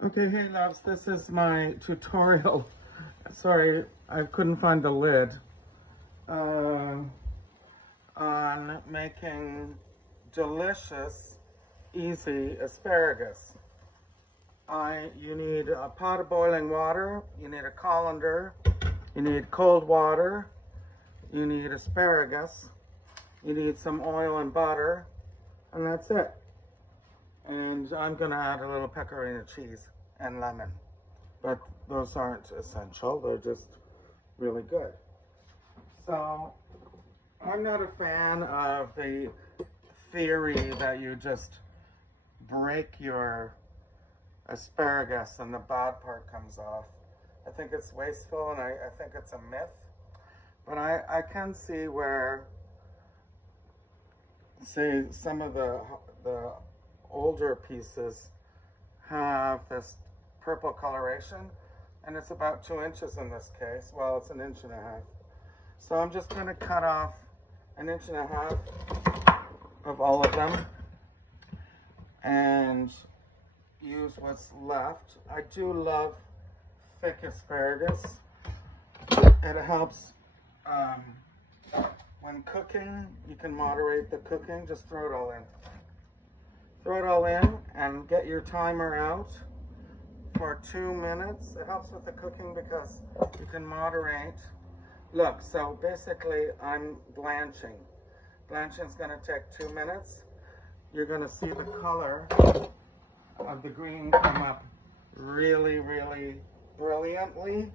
Okay, hey loves, this is my tutorial. Sorry, I couldn't find the lid. On making delicious, easy asparagus. You need a pot of boiling water, you need a colander, you need cold water, you need asparagus, you need some oil and butter, and that's it. And I'm gonna add a little pecorino cheese and lemon. But those aren't essential, they're just really good. So, I'm not a fan of the theory that you just break your asparagus and the bad part comes off. I think it's wasteful and I think it's a myth. But I can see where, say, some of the older pieces have this purple coloration, and it's about 2 inches in this case. Well, it's 1.5 inches. So I'm just going to cut off 1.5 inches of all of them and use what's left. I do love thick asparagus. It helps when cooking. You can moderate the cooking. Just throw it all in. Throw it all in and get your timer out for 2 minutes. It helps with the cooking because you can moderate. Look, so basically I'm blanching. Blanching is going to take 2 minutes. You're going to see the color of the green come up really, really brilliantly,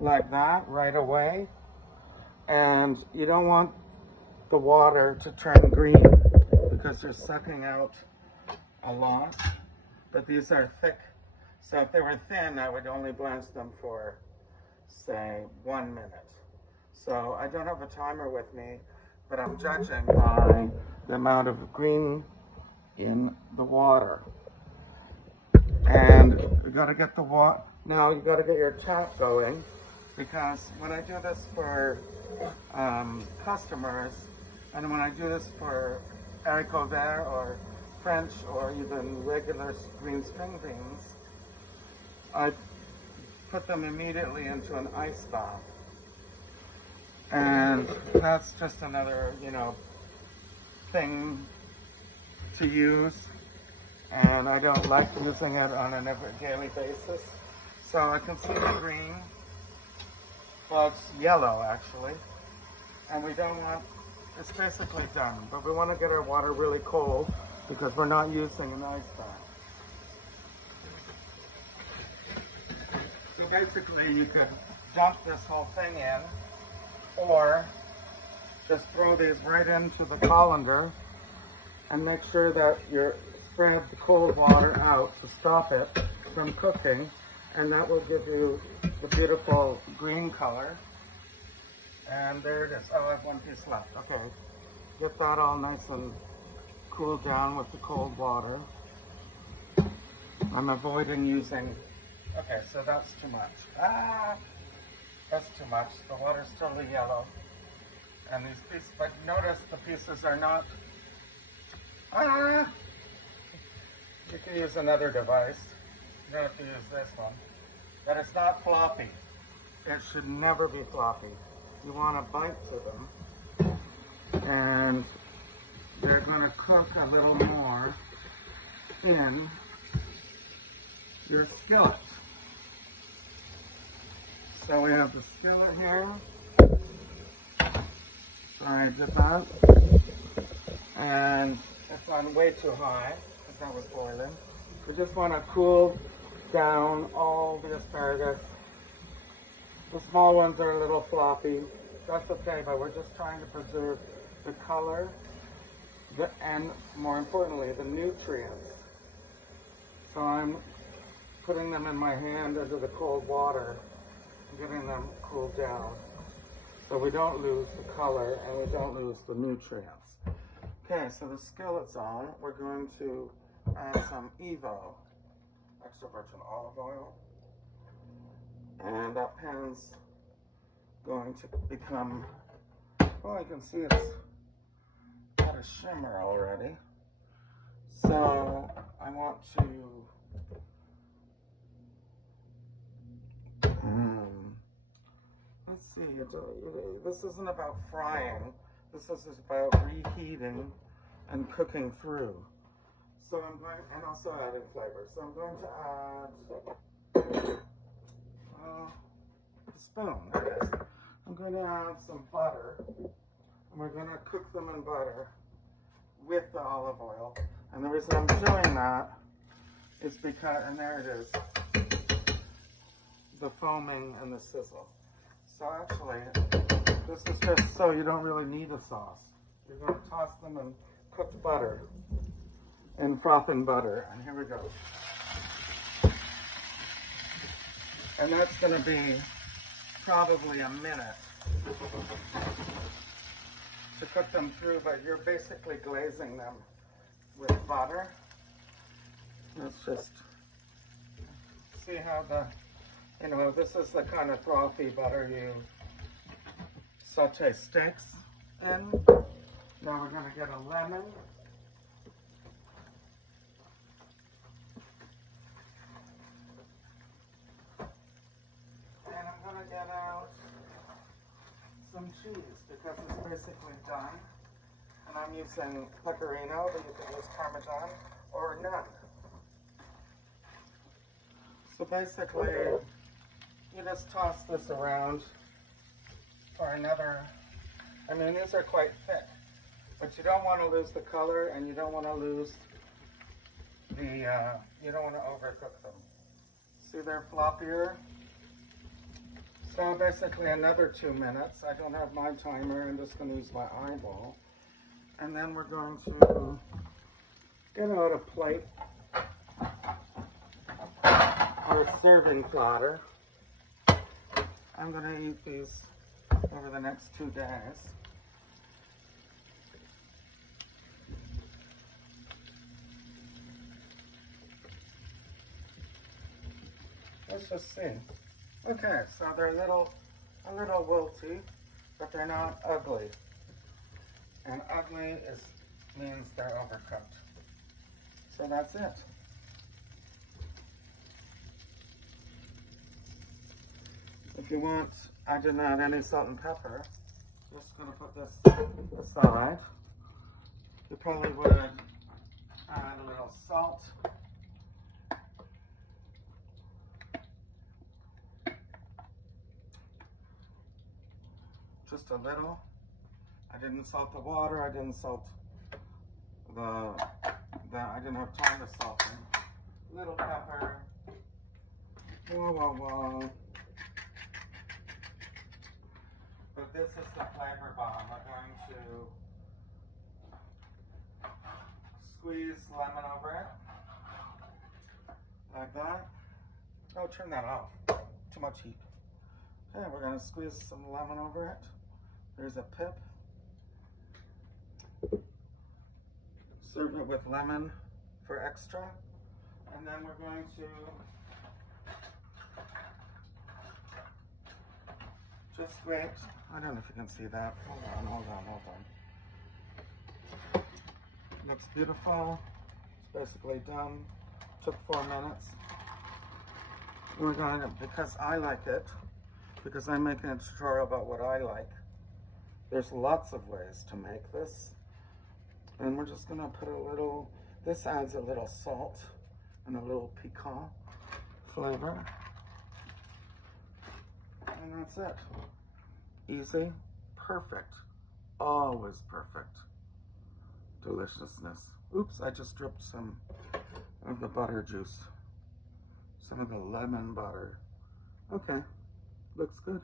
like that, right away. And you don't want the water to turn green because you're sucking out a lot. But these are thick. So if they were thin, I would only blanch them for, say, 1 minute. So I don't have a timer with me, but I'm judging by the amount of green in the water. And you gotta get the water, now you gotta get your chat going, because when I do this for customers, and when I do this for haricots verts or French or even regular green string beans, I put them immediately into an ice bath. And that's just another, thing to use. And I don't like using it on a daily basis. So I can see the green. Well, it's yellow actually. And we don't want, it's basically done. But we want to get our water really cold because we're not using an ice bath. So basically you could dump this whole thing in, or just throw these right into the colander and make sure that you spread the cold water out to stop it from cooking, and that will give you the beautiful green color. And there it is. Oh, I have 1 piece left. Okay, get that all nice and cooled down with the cold water. I'm avoiding using, okay, so that's too much. That's too much. The water's totally yellow. And these pieces, but notice the pieces are not, you can use another device. You don't have to use this one. But it's not floppy. It should never be floppy. You want to bite to them. And they're going to cook a little more in your skillet. So we have the skillet here. Sorry, I did that. And it's on way too high because that was boiling. We just want to cool down all the asparagus. The small ones are a little floppy. That's okay, but we're just trying to preserve the color and, more importantly, the nutrients. So I'm putting them in my hand under the cold water, getting them cooled down, so we don't lose the color and we don't lose the nutrients. Okay, so the skillet's on. We're going to add some Evo, extra virgin olive oil, and that pan's going to become, well, you can see it's got a shimmer already. So I want to This isn't about frying. This is about reheating and cooking through. So I'm going, and also adding flavor. So I'm going to add a spoon, I guess. I'm going to add some butter, and we're going to cook them in butter with the olive oil. And the reason I'm doing that is because, and there it is, the foaming and the sizzle. So actually, this is just so you don't really need a sauce. You're going to toss them in cooked butter, in frothed butter, and here we go. And that's going to be probably a minute to cook them through, but you're basically glazing them with butter. Let's just see how this is the kind of frothy butter you saute steaks in. Now we're going to get a lemon. And I'm going to get out some cheese because it's basically done. And I'm using pecorino, but you can use Parmesan or none. So basically, you just toss this around for another, I mean, these are quite thick, but you don't want to lose the color and you don't want to lose the, you don't want to overcook them. See, they're floppier. So basically another 2 minutes. I don't have my timer, I'm just going to use my eyeball. And then we're going to get out a plate or a serving platter. I'm going to eat these over the next 2 days. Let's just see. Okay, so they're a little wilty, but they're not ugly. And ugly means they're overcooked. So that's it. If you want, I didn't add any salt and pepper. Just gonna put this aside. You probably would add a little salt. Just a little. I didn't salt the water. I didn't salt I didn't have time to salt them. Little pepper. Whoa, whoa, whoa. But this is the flavor bomb. I'm going to squeeze lemon over it. Like that. Oh, turn that off. Too much heat. Okay, we're going to squeeze some lemon over it. There's a pip. Serve it with lemon for extra. And then we're going to just grate. I don't know if you can see that. Hold on. Looks beautiful. It's basically done. Took 4 minutes. We're going to, because I like it, because I'm making a tutorial about what I like. There's lots of ways to make this. And we're just gonna put a little, this adds a little salt and a little piquant flavor. And that's it. Easy, perfect, always perfect. Deliciousness. Oops, I just dripped some of the butter juice. Some of the lemon butter. Okay, looks good.